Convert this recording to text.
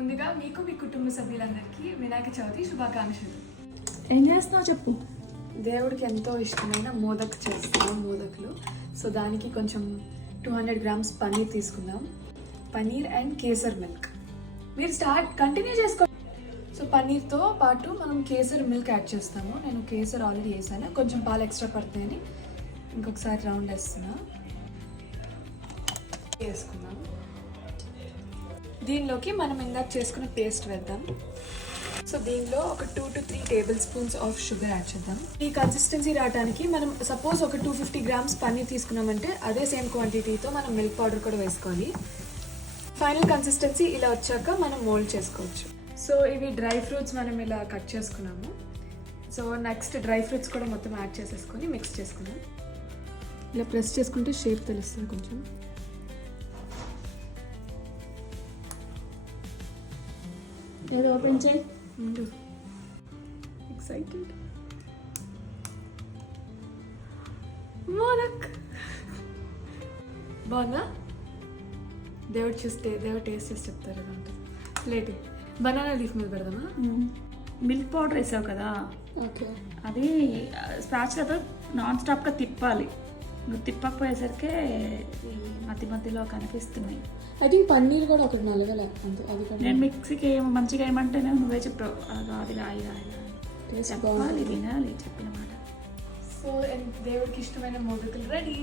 ముందుగా మీకు మీ కుటుంబ సభ్యులందరికీ వినాయక చవితి శుభాకాంక్షలు. ఏం చేస్తున్నావు చెప్పు. దేవుడికి ఎంతో ఇష్టమైన మోదక్ చేస్తున్నాం మోదకులు. సో దానికి కొంచెం టూ హండ్రెడ్ గ్రామ్స్ పన్నీర్ తీసుకుందాం. Paneer and kesar milk. మీరు స్టార్ట్ కంటిన్యూ చేసుకో. సో పన్నీర్తో పాటు మనం కేసర్ మిల్క్ యాడ్ చేస్తాము. నేను కేసర్ ఆల్రెడీ వేసాను. కొంచెం పాలు ఎక్స్ట్రా పడతాయని ఇంకొకసారి రౌండ్ వేస్తున్నా. వేసుకుందాం. దీనిలోకి మనం ఇందాక చేసుకున్న పేస్ట్ వేద్దాం. సో దీనిలో ఒక two to three table spoons of sugar add చేద్దాం. ఈ కన్సిస్టెన్సీ రావడానికి మనం సపోజ్ ఒక టూ ఫిఫ్టీ గ్రామ్స్ పన్నీర్ తీసుకున్నామంటే అదే సేమ్ క్వాంటిటీతో మనం మిల్క్ పౌడర్ కూడా వేసుకోవాలి. ఫైనల్ కన్సిస్టెన్సీ ఇలా వచ్చాక మనం మోల్డ్ చేసుకోవచ్చు. సో ఇవి డ్రై ఫ్రూట్స్ మనం ఇలా కట్ చేసుకున్నాము. సో నెక్స్ట్ డ్రై ఫ్రూట్స్ కూడా మొత్తం యాడ్ చేసేసుకొని మిక్స్ చేసుకున్నాం ఇలా ప్రెస్ చేసుకుంటే షేప్ తెలుస్తుంది కొంచెం. ఏదో ఓపెన్ చేయి. ఎక్సైటెడ్ మోనక్. బాగుందా? దేవుడు చూస్తే దేవుడు టేస్ట్ చేసి చెప్తారు ఉంటుంది ప్లేట్ బనానా లీఫ్ మీద పెడదామా? మిల్క్ పౌడర్ వేసావు కదా? ఓకే. అది స్పాచ్లతో నాన్ స్టాప్గా తిప్పాలి. నువ్వు తిప్పకపోయేసరికి ఈ మధ్య మధ్యలో కనిపిస్తున్నాయి ఐ థింక్ పన్నీర్ కూడా ఒకటి నలగలే అంతే అది కూడా. నేను మిక్సీకి ఏం మంచిగా ఏమంటే నువ్వే చెప్పావు అది రాయి రాయి చెప్పాలి వినాలి చెప్పిన మాట. సో దేవుడికి ఇష్టమైన మోదకులు రెడీ.